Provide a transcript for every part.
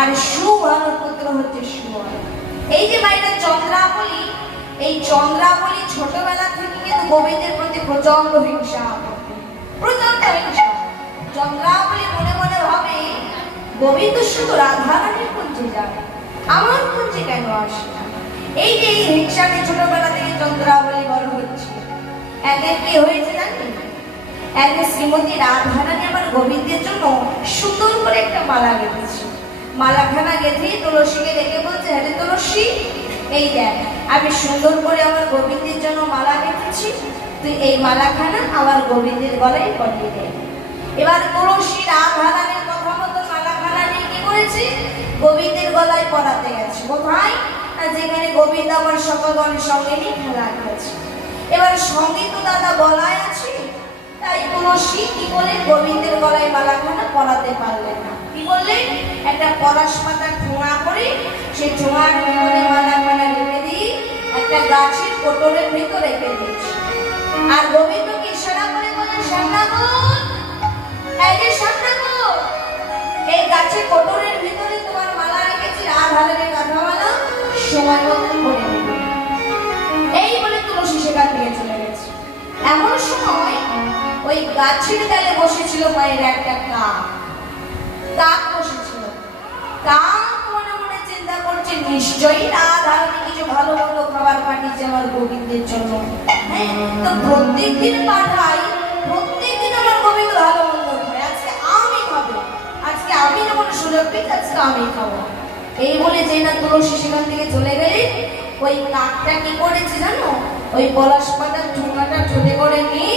আর সুভানুর পুত্র হচ্ছে সুবল এই যে বাড়িটা চন্দ্রাবলী, এই চন্দ্রাবলী ছোটবেলা থেকে কিন্তু গোবিন্দের প্রতি প্রচণ্ড হিংসা। প্রচণ্ড হিংসা। চন্দ্রাবলী মনে মনে ভাবে, গোবিন্দ শুধু রাধারানীর কুঞ্জে যাবে। আমার কুঞ্জে কেন আসে এই যে এই হিংসাকে ছোটবেলা থেকে চন্দ্রাবলী বড় হচ্ছে। একদিন কি হয়েছে জানেন? একদিন শ্রীমতী রাধারানী আমার গোবিন্দের জন্য সুন্দর করে একটা মালা গেঁথেছে মালাখানা গেঁথে তুলসীকে ডেকে বলছে হ্যাঁ তুলসী, এই দেখ, আমি সুন্দর করে আমার গোবিন্দের জন্য মালা গেঁথেছি তুই এই মালাখানা আমার গোবিন্দের গলায় পরিয়ে দে। এবার তুলসী রাধারানীর কথা মতো মালাখানা নিয়ে কি করেছি? গোবিন্দের গলায় পরাতে গেছে। কোথায়? যেখানে গোবিন্দ আমার সকলগণের সঙ্গে নিয়ে খেলা করেছে। এবার সঙ্গে তো দাদা গলায় আছে তুলসী কি বলে? গোবিন্দের গলায় মালাখানা পরাতে পারলেন না। কি বললেন? একটা পলাশ পাতার ঠোঙা করে, সেই ঠোঙার ভিতরে মালাখানা রেখে দিই, একটা গাছের কোটরের ভিতর রেখে দিয়েছি আর গোবিন্দকে ইশারা করে বলে সামনাগর এই যে সামনাগর এই গাছের কোটরের ভিতরে তোমার মালা রেখেছি আধারের কাঁথা মালা সময় মতন করে এই বলে তুলসী সেখান থেকে চলে গেছে। এমন সময় ওই গাছের ডালে বসেছিল মায়ের একটা কাক। কাক বসেছিল। কাক মনে মনে চিন্তা করছে নিশ্চয়ই রাধারণী কিছু ভালো মন্দ খাবার পাঠিয়েছে আমার গোবিন্দের জন্য। হ্যাঁ, তো প্রত্যেক দিন পাঠাই প্রত্যেক দিন আমার গোবিন্দ ভালো মন্দ আজকে আমি খাব। আজকে আমি যখন সুযোগ পেয়েছি আজকে আমি খাব। এই বলে যে না তুলসী সেখান থেকে চলে গেলে ওই কাকটা কি করেছে জানো? ওই পলাশ পাতার ঠোঙাটা ঠোঁটে করে নিয়ে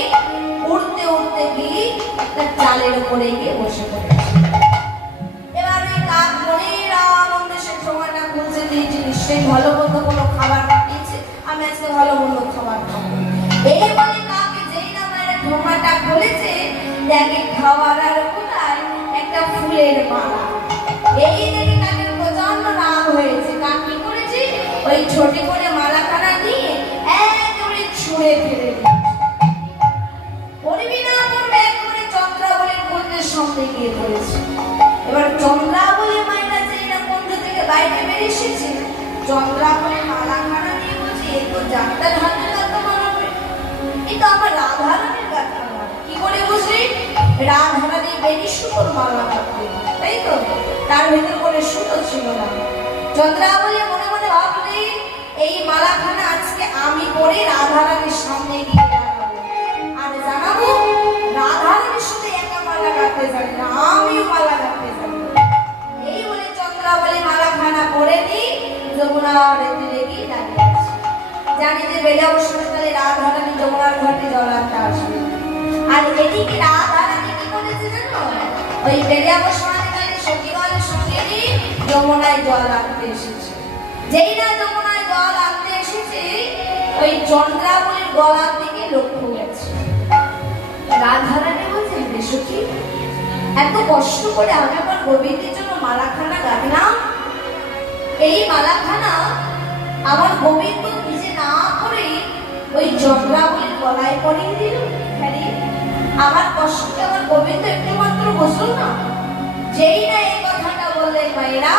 উড়তে উড়তে গিয়ে একটা চালের উপরে গিয়ে বসে পড়েছে এবার খাবার আর একটা হয়েছে। কি ওই ছোটে করে রাধারানী বেরি সুতোর মালা গাঁথতে তাই তো? তার ভেতর করে সুতো ছিল না। চন্দ্রাবলী মনে মনে ভাবলি, এই মালাখানা আজকে আমি পরে রাধারানীর সামনে গিয়ে আর জানাব, রাধারানীর সাথে একা মালা গাঁথতে জানি না, আমিও মালা গাঁথতে জানি এই বলে চন্দ্রাবলী মালা খানা পরে নি যমুনা রেতে রেখে দাঁড়িয়ে আছে। জানি যে বেলা বসন্তকালে রাধারানী যমুনার ঘাটে জল আনতে আসবে। আর এদিকে জানো ওই বসন্তকালে সখীগণের সঙ্গে নিয়ে যমুনায় জল আনতে এসেছে। যেই না যমুনায় জল আনতে এসেছে, ওই চন্দ্রাবলীর গলার দিকে লক্ষ্য গেছে রাধারানী বলছেন সখী, এত কষ্ট করে আমি আমার গোবিন্দের জন্য মালাখানা গাঁথলাম। এই মালাখানা আমার গোবিন্দ নিজে না করে ওই চন্দ্রাবলীর গলায় পরিয়ে দিল। হ্যাঁ আমার কষ্টকে আমার গোবিন্দ একটু যেই না এই কথাটা বললে মায়েরা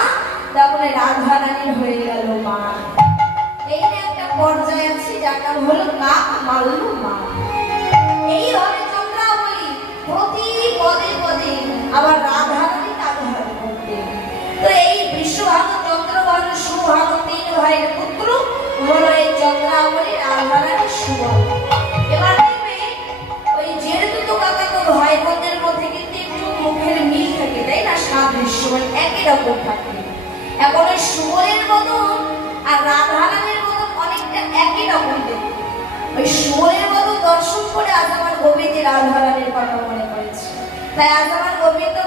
তখন রাধা হয়ে গেল মা। এই একটা পর্যায়ে আছে, যার নাম হলো কাক মাল্য মা। রকম থাকে এখন ওই সুবলের মতন আর রাধারানীর মতন অনেকটা একই রকম দেখবে ওই সুবলের মতো দর্শন করে আজ আমার গোবিন্দের রাধারানীর কথা মনে পড়েছে। তাই আজ আমার গোবিন্দ